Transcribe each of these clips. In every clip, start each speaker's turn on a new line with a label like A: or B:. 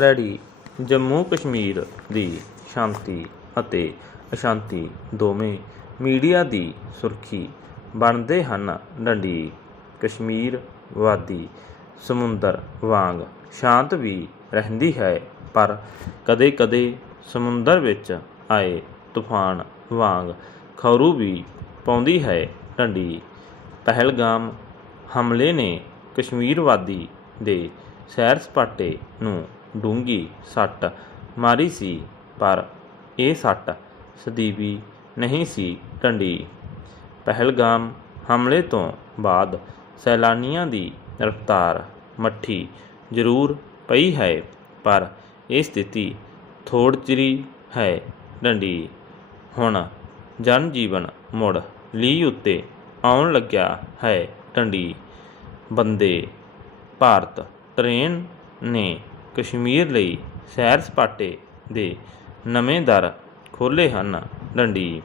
A: Ready. Jammu Kashmir ਦੀ ਸ਼ਾਂਤੀ ਅਤੇ ਅਸ਼ਾਂਤੀ ਦੋਵੇਂ ਮੀਡੀਆ ਦੀ ਸੁਰਖੀ ਬਣਦੇ ਹਨ। ਡੰਡੀ, ਕਸ਼ਮੀਰ ਵਾਦੀ, ਸਮੁੰਦਰ ਵਾਂਗ ਸ਼ਾਂਤ ਵੀ ਰਹਿੰਦੀ ਹੈ, ਪਰ ਕਦੇ-ਕਦੇ ਸਮੁੰਦਰ ਵਿੱਚ ਆਏ ਤੂਫਾਨ ਵਾਂਗ ਖਰੂ ਵੀ ਪਾਉਂਦੀ ਹੈ। ਡੰਡੀ, ਪਹਿਲਗਾਮ ਹਮਲੇ ਨੇ ਕਸ਼ਮੀਰ ਵਾਦੀ ਦੇ ਸੈਰ ਸਪਾਟੇ ਨੂੰ ਡੂੰਘੀ ਸੱਟ ਮਾਰੀ ਸੀ, ਪਰ ਇਹ ਸੱਟ ਸਦੀਵੀ ਨਹੀਂ ਸੀ ਢੰਡੀ ਪਹਿਲਗਾਮ ਹਮਲੇ ਤੋਂ ਬਾਅਦ ਸੈਲਾਨੀਆਂ ਦੀ ਰਫ਼ਤਾਰ ਮੱਠੀ ਜ਼ਰੂਰ ਪਈ ਹੈ, ਪਰ ਇਹ ਸਥਿਤੀ ਥੋੜ ਚਿਰੀ ਹੈ ਢੰਡੀ ਹੁਣ ਜਨ ਜੀਵਨ ਮੁੜ ਲੀ ਉੱਤੇ ਆਉਣ ਲੱਗਿਆ ਹੈ ਢੰਡੀ ਬੰਦੇ, ਭਾਰਤ, ਟ੍ਰੇਨ ਨੇ ਕਸ਼ਮੀਰ ਲਈ ਸੈਰ ਸਪਾਟੇ ਦੇ ਨਵੇਂ ਦਰ ਖੋਲ੍ਹੇ ਹਨ। ਡੰਡੀ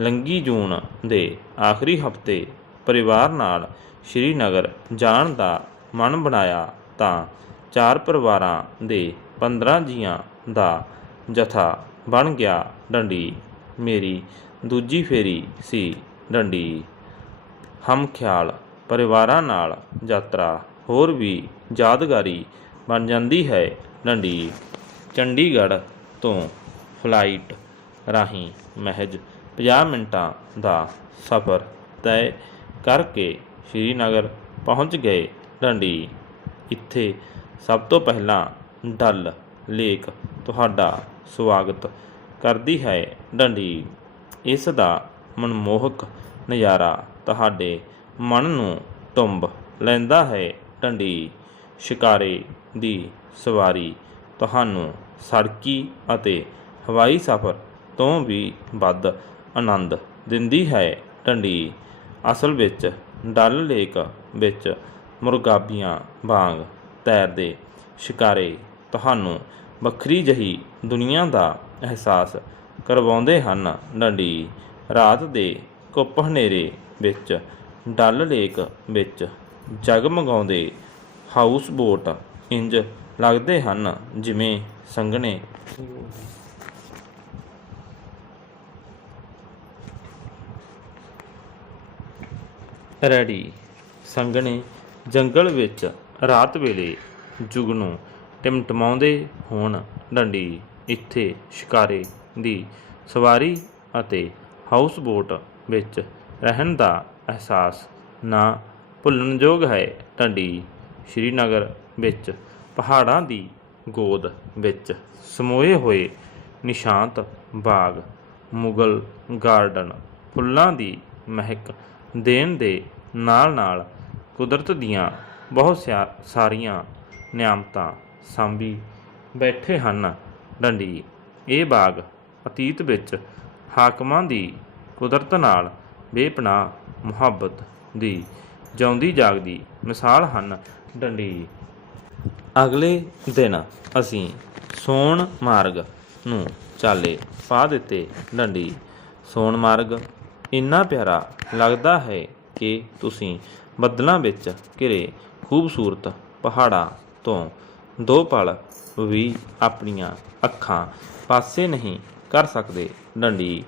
A: ਲੰਗੀ ਜੂਨ ਦੇ ਆਖਰੀ ਹਫ਼ਤੇ ਪਰਿਵਾਰ ਨਾਲ ਸ਼੍ਰੀਨਗਰ ਜਾਣ ਦਾ ਮਨ ਬਣਾਇਆ ਤਾਂ ਚਾਰ ਪਰਿਵਾਰਾਂ ਦੇ 15 ਜੀਆਂ ਦਾ ਜਥਾ ਬਣ ਗਿਆ ਡੰਡੀ। ਮੇਰੀ ਦੂਜੀ ਫੇਰੀ ਸੀ ਡੰਡੀ। ਹਮ ਖਿਆਲ, ਪਰਿਵਾਰਾਂ ਨਾਲ ਯਾਤਰਾ, ਹੋਰ ਵੀ ਯਾਦਗਾਰੀ ਬਣ ਜਾਂਦੀ ਹੈ। ਡੰਡੀ ਚੰਡੀਗੜ੍ਹ ਤੋਂ ਫਲਾਈਟ ਰਾਹੀਂ ਮਹਿਜ 50 ਮਿੰਟਾਂ ਦਾ ਸਫ਼ਰ ਤੈਅ ਕਰਕੇ ਸ਼੍ਰੀਨਗਰ ਪਹੁੰਚ ਗਏ। ਡੰਡੀ ਇੱਥੇ ਸਭ ਤੋਂ ਪਹਿਲਾਂ ਡਲ ਲੇਕ ਤੁਹਾਡਾ ਸਵਾਗਤ ਕਰਦੀ ਹੈ। ਡੰਡੀ ਇਸ ਦਾ ਮਨਮੋਹਕ ਨਜ਼ਾਰਾ ਤੁਹਾਡੇ ਮਨ ਨੂੰ ਟੁੰਬ ਲੈਂਦਾ ਹੈ। ਡੰਡੀ ਸ਼ਿਕਾਰੇ ਦੀ ਸਵਾਰੀ ਤੁਹਾਨੂੰ ਸੜਕੀ ਅਤੇ ਹਵਾਈ ਸਫ਼ਰ ਤੋਂ ਵੀ ਵੱਧ ਆਨੰਦ ਦਿੰਦੀ ਹੈ। ਢੰਡੀ ਅਸਲ ਵਿੱਚ ਡਲ ਲੇਕ ਵਿੱਚ ਮੁਰਗਾਬੀਆਂ ਵਾਂਗ ਤੈਰਦੇ ਸ਼ਿਕਾਰੇ ਤੁਹਾਨੂੰ ਵੱਖਰੀ ਜਹੀ ਦੁਨੀਆ ਦਾ ਅਹਿਸਾਸ ਕਰਵਾਉਂਦੇ ਹਨ। ਡੰਡੀ ਰਾਤ ਦੇ ਕੁੱਪ ਹਨੇਰੇ ਵਿੱਚ ਡਲ ਲੇਕ ਵਿੱਚ ਜਗਮਗਾਉਂਦੇ ਹਾਊਸ ਬੋਟ ਇੰਜ ਲੱਗਦੇ ਹਨ, ਜਿਵੇਂ ਸੰਘਣੇ। ਰੈਡੀ। ਸੰਘਣੇ ਜੰਗਲ ਵਿੱਚ ਰਾਤ ਵੇਲੇ ਜੁਗਨੂੰ ਟਿਮਟਮਾਉਂਦੇ ਹੋਣ ਡੰਡੀ ਇੱਥੇ ਸ਼ਿਕਾਰੇ ਦੀ ਸਵਾਰੀ ਅਤੇ ਹਾਊਸ ਬੋਟ ਵਿੱਚ ਰਹਿਣ ਦਾ ਅਹਿਸਾਸ ਨਾ ਭੁੱਲਣਯੋਗ ਹੈ। ਢੰਡੀ ਸ਼੍ਰੀਨਗਰ ਵਿੱਚ, ਪਹਾੜਾਂ ਦੀ ਗੋਦ ਵਿੱਚ ਸਮੋਏ ਹੋਏ ਨਿਸ਼ਾਂਤ ਬਾਗ, ਮੁਗਲ ਗਾਰਡਨ, ਫੁੱਲਾਂ ਦੀ ਮਹਿਕ ਦੇਣ ਦੇ ਨਾਲ-ਨਾਲ ਕੁਦਰਤ ਦੀਆਂ ਬਹੁਤ ਸਿਆ- ਸਾਰੀਆਂ ਨਿਆਮਤਾਂ ਸਾਂਭੀ ਬੈਠੇ ਹਨ। ਡੰਡੀ, ਇਹ ਬਾਗ ਅਤੀਤ ਵਿੱਚ ਹਾਕਮਾਂ ਦੀ ਕੁਦਰਤ ਨਾਲ ਬੇਪਨਾਹ ਮੁਹੱਬਤ ਦੀ ਜਿਉਂਦੀ ਜਾਗਦੀ ਮਿਸਾਲ ਹਨ। ਡੰਡੀ। ਅਗਲੇ ਦਿਨ ਅਸੀਂ ਸੋਨ ਮਾਰਗ ਨੂੰ ਚਾਲੇ ਪਾ ਦਿੱਤੇ ਡੰਡੀ। ਸੋਨ ਮਾਰਗ ਇੰਨਾ ਪਿਆਰਾ ਲੱਗਦਾ ਹੈ ਕਿ ਤੁਸੀਂ ਬੱਦਲਾਂ ਵਿੱਚ ਘਿਰੇ ਖੂਬਸੂਰਤ ਪਹਾੜਾਂ ਤੋਂ ਦੋ ਪਲ ਵੀ ਆਪਣੀਆਂ ਅੱਖਾਂ ਪਾਸੇ ਨਹੀਂ ਕਰ ਸਕਦੇ ਡੰਡੀ।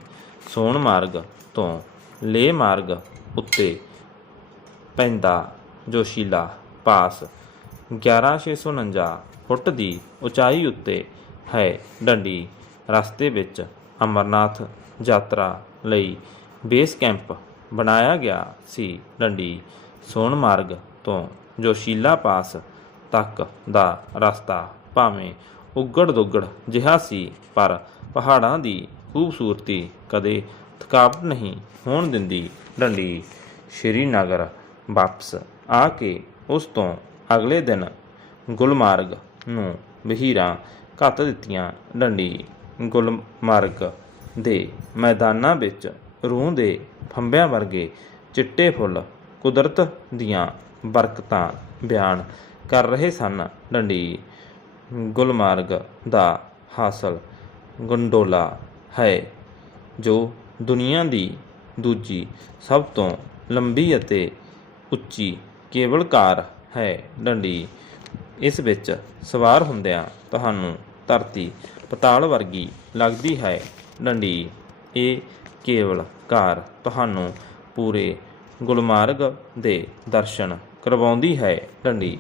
A: ਸੋਨ ਮਾਰਗ ਤੋਂ ਲੇ ਮਾਰਗ ਉੱਤੇ ਪੈਂਦਾ ਜੋਸ਼ੀਲਾ ਪਾਸ। 11649 ਫੁੱਟ ਦੀ ਉਚਾਈ ਉੱਤੇ ਹੈ ਡੰਡੀ। ਰਸਤੇ ਵਿੱਚ ਅਮਰਨਾਥ ਯਾਤਰਾ ਲਈ ਬੇਸ ਕੈਂਪ ਬਣਾਇਆ ਗਿਆ ਸੀ ਡੰਡੀ। ਸੋਨਮਾਰਗ ਤੋਂ ਜੋਸ਼ੀਲਾ ਪਾਸ ਤੱਕ ਦਾ ਰਸਤਾ ਭਾਵੇਂ ਉੱਗੜ ਦੁੱਗੜ ਜਿਹਾ ਸੀ, ਪਰ ਪਹਾੜਾਂ ਦੀ ਖੂਬਸੂਰਤੀ ਕਦੇ ਥਕਾਵਟ ਨਹੀਂ ਹੋਣ ਦਿੰਦੀ। ਡੰਡੀ ਸ਼੍ਰੀਨਗਰ ਵਾਪਸ ਆ ਕੇ ਉਸ ਤੋਂ ਅਗਲੇ ਦਿਨ ਗੁਲਮਾਰਗ ਨੂੰ ਬਹੀਰਾਂ ਘੱਤ ਦਿੱਤੀਆਂ। ਡੰਡੀ ਗੁਲਮਾਰਗ ਦੇ ਮੈਦਾਨਾਂ ਵਿੱਚ ਰੂਹ ਦੇ ਫੰਬਿਆਂ ਵਰਗੇ ਚਿੱਟੇ ਫੁੱਲ ਕੁਦਰਤ ਦੀਆਂ ਬਰਕਤਾਂ ਬਿਆਨ ਕਰ ਰਹੇ ਸਨ। ਡੰਡੀ ਗੁਲਮਾਰਗ ਦਾ ਹਾਸਲ ਗੰਡੋਲਾ ਹੈ, ਜੋ ਦੁਨੀਆ ਦੀ ਦੂਜੀ ਸਭ ਤੋਂ ਲੰਬੀ ਅਤੇ ਉੱਚੀ ਕੇਵਲ ਕਾਰ ਹੈ, ਡੰਡੀ। ਇਸ ਵਿੱਚ ਸਵਾਰ ਹੁੰਦਿਆਂ ਤੁਹਾਨੂੰ ਧਰਤੀ ਪਤਾਲ ਵਰਗੀ ਲੱਗਦੀ ਹੈ, ਡੰਡੀ। ਇਹ ਕੇਵਲ ਕਾਰ ਤੁਹਾਨੂੰ ਪੂਰੇ ਗੁਲਮਾਰਗ ਦੇ ਦਰਸ਼ਨ ਕਰਵਾਉਂਦੀ ਹੈ, ਡੰਡੀ।